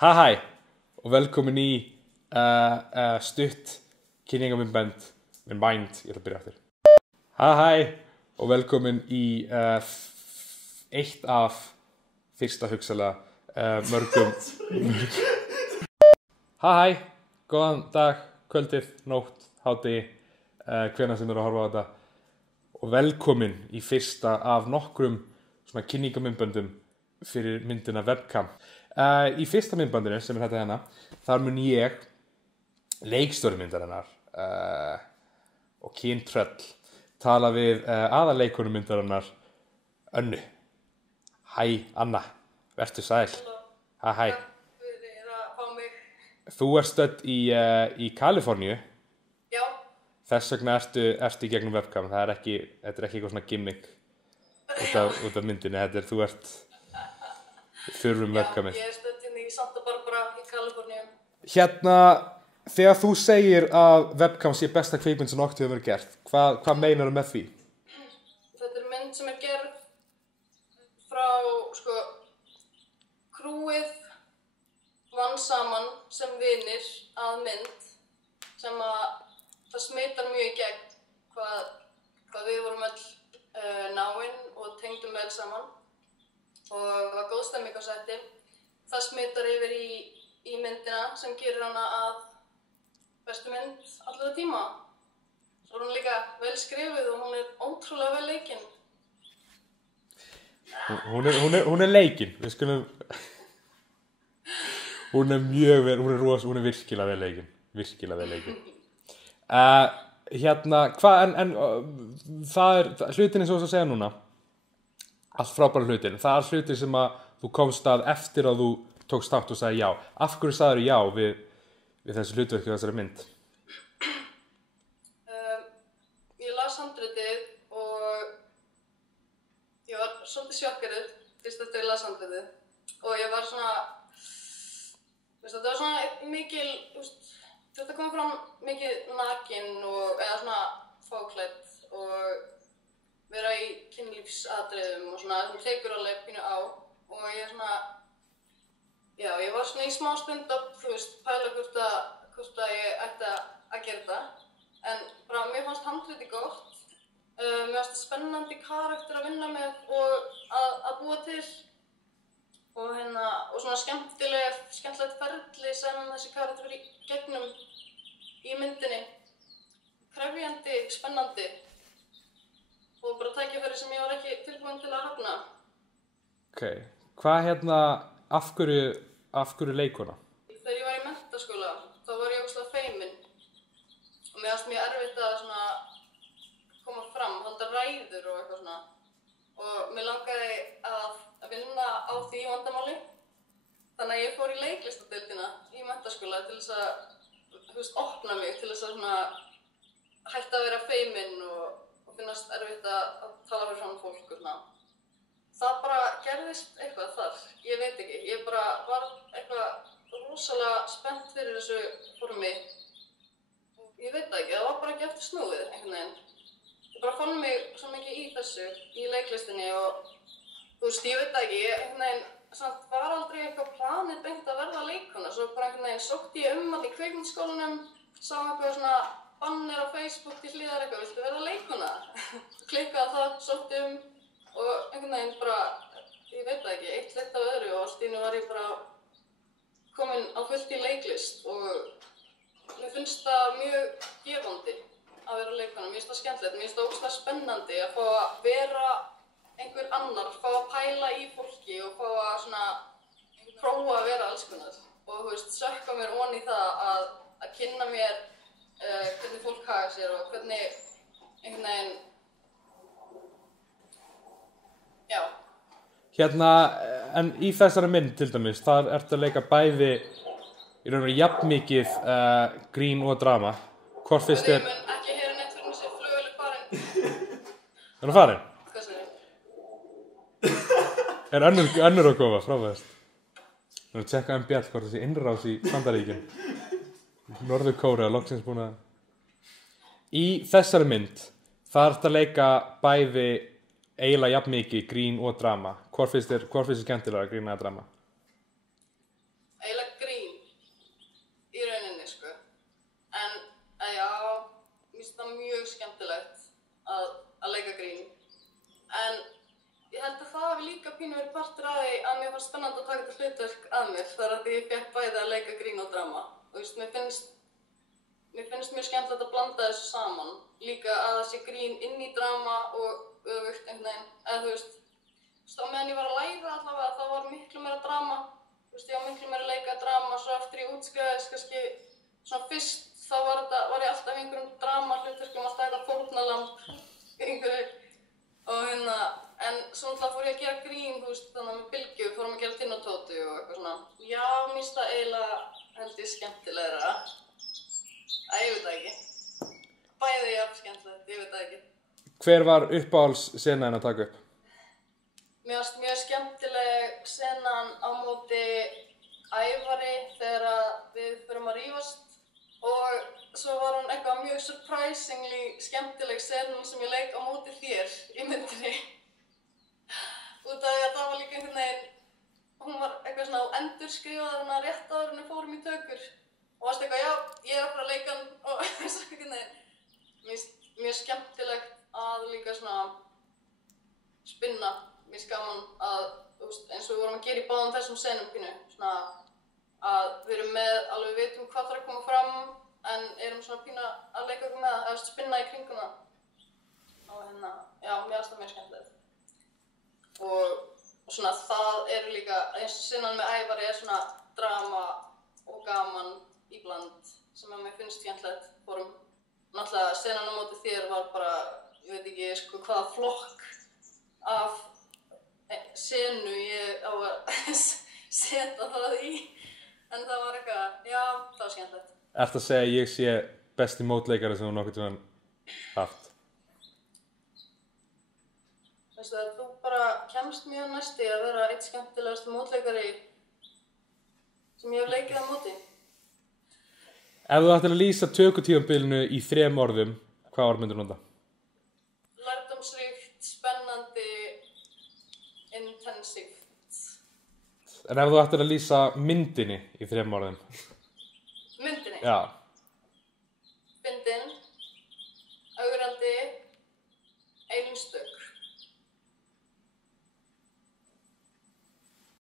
Hæ og velkomin í stutt kynningamyndband með Mind, ég ætla að byrja aftur. Hæ og velkomin í eitt af fyrsta hugsalega mörgum. Hæ, góðan dag, kvöldið, nótt, hádegi, hvenær sem eru að horfa á þetta og velkomin í fyrsta af nokkrum svona kynningamyndböndum fyrir myndina Webcam. Í fyrsta myndbandinu sem þetta hérna, þar mun ég leikstjóri myndarinnar og kyntröll tala við aðalleikonu myndarinnar Önnu. Hæ Anna, vertu sæl. Hæ. Þú ert stödd í Kaliforníu. Já. Þess vegna ertu í gegnum Webcam. Þetta er ekki eitthvað svona gimmick út af myndinni. Þú ert þurfum Webcamið. Já, ég er stödd í Santa Barbara í Kaliforníu. Hérna, þegar þú segir að Webcam sé besta kvikmynd sem nokkuð hefur verið gert, hvað meinarðu með því? Þetta er mynd sem er gerð frá, krúið vann saman sem vinir að mynd sem að það smitar mjög í gegn hvað við vorum öll náin og tengdum vel saman og var góð stemming á setti. Það smitar yfir í myndina sem gerir hana að bestu mynd allra tíma. Svo er hún líka vel skrifuð og hún er ótrúlega vel leikin. Hún er leikin, við skulum. Hún er mjög vel, hún er virkilega vel leikin. Virkilega vel leikin. Hérna, það er hlutin eins og þess að segja núna. Allt frábæra hlutin. Það er hlutin sem að þú komst að eftir að þú tókst þátt og sagði já. Af hverju sagðirðu já við þessu hlutverki og þessari mynd? Ég las handritið og ég var svolítið sjokkeruð fyrst eftir að ég las handritið og ég var svona, þetta var svona mikil, þetta kom fram mikið nakin eða svona fáklædd og vera í kynlífsatriðum og svona, það tekur alveg pínu á og ég svona, já, ég var svona í smá stund að, pæla hvort að ég ætti að gera þetta, en bara mér fannst handritið gott, mér fannst það spennandi karakter að vinna með og að búa til og svona skemmtilegt ferli sem þessi karakter er í gegnum í myndinni, krefjandi, spennandi. Og bara tækifæri sem ég var ekki tilbúin til að hafna. Ok, af hverju leikona? Þegar ég var í menntaskóla, þá var ég ógeðslega feimin. Og mér fannst mjög erfitt að koma fram, halda ræður og eitthvað svona. Og mér langaði að vinna á því vandamáli. Þannig að ég fór í leiklistadeildina í menntaskóla til þess að, opna mig, til þess að hætta að vera feimin og finnast erfitt að tala fyrir svona fólk og svona. Það bara gerðist eitthvað þar, ég veit ekki, ég bara var eitthvað rosalega spennt fyrir þessu formi. Ég veit það ekki, það var bara ekki eftir snúið einhvern veginn. Ég bara fann mig svo mikið í þessu, í leiklistinni og ég veit það ekki, ég einhvern veginn samt var aldrei eitthvað planið beint að verða leikona, svo bara einhvern veginn sótti ég í kvikmyndaskólanum, sá eitthvað svona bannir á Facebook til hliðar eitthvað, viltu verða leikona? Klikkaði það, sótti og einhvern veginn bara, ég veit það ekki, eitt leitt af öðru og allt í einu var ég bara komin á fullt í leiklist og mér finnst það mjög gefandi að vera leikona, mér finnst það skemmtilegt, mér finnst það ógeðslega spennandi að fá að vera einhver annar, fá að pæla í fólki og fá að prófa að vera alls konar og sökka mér ofan í það að kynna mér hvernig fólk hagar sér og hvernig einhvern veginn, já. En í þessari mynd til dæmis, þar ertu að leika bæði í raun og veru jafnmikið grín og drama. Hvort finnst þér? Ég mun ekki heyra neitt fyrir þessi flugvél farin. Er hún farin? Hvað segir þið? Er önnur að koma, frábæðist. Nú erum við að tjekka Bjall hvort þessi innrás í Bandaríkin. Norður-Kórea, loksins búin að. Í þessari mynd, þar ertu að leika bæði eiginlega jafnmikið grín og drama. Hvort finnst þér skemmtilega grín eða drama? Eiginlega sko. En já, mér finnst það mjög skemmtilegt að leika grín. En ég held að það hafi líka pínu verið partur af því að mér fannst spennandi að taka þetta hlutverk að mér þar að ég fékk bæði að leika grín og drama. Og mér finnst mjög skemmtilegt að blanda þessu saman. Líka að það sé grín inn í drama og öfugt einhvern veginn. Eða þú veist, á meðan ég var að læra allavega þá var miklu meira drama. Þú veist, ég var miklu meira að leika drama, svo eftir ég útskrifaðist kannski svona fyrst þá var ég alltaf í einhverjum drama hlutverkum, alltaf þetta fórnalamb einhverju. Og en svo náttúrulega fór ég að gera grín, þú veist, þannig að með Bylgju fórum að gera Tinn og Tóti og eitthvað svona. Já, mér finnst það eiginlega held ég skemmtilegra. Ég veit það ekki. Bæði jafn skemmtilegt, ég veit það ekki. Hver var uppáhaldssenan að taka upp? Mér fannst mjög skemmtileg senan á móti Ævari þegar við förum að rífast. Og svo var hún eitthvað mjög surprisingly skemmtileg senan sem ég leik á móti þér í myndinni. Út af því að það var líka einhvern veginn, hún var eitthvað svona endurskrifaði hana rétt áður en við fórum í tökur. Og varst eitthvað, já, ég er að fara að leika hann og svo einhvern veginn. Mér finnst mjög skemmtilegt að líka svona spinna. Mér finnst gaman að, þú veist, eins og við vorum að gera í báðum þessum senum pínu, svona að við erum með, alveg við vitum hvað þarf að koma fram, en erum svona pínu að leika okkur með það, eða spinna í kringum það. Og já, mér finnst það mjög skemmtilegt. Og svona það eru líka, eins og senan með Ævari er svona drama og gaman í bland, sem að mér finnst skemmtilegt. Fórum, náttúrulega senan á móti þér var bara, ég veit ekki sko hvaða flokk af senu ég á að setja það í, en það var eitthvað, já, það var skemmtilegt. Ertu að segja að ég sé besti mótleikari sem þú nokkuð tímann haft? Veistu það, þú bara kemst mjög næst í að vera eitt skemmtilegasti mótleikari sem ég hef leikið á móti. Ef þú ættir að lýsa tökutímabilinu í 3 orðum, hvað orð myndir þú nota? Lærdómsríkt, spennandi, intensíft. En ef þú ættir að lýsa myndinni í 3 orðum? Myndinni? Já. Fyndin, ögrandi, einstök.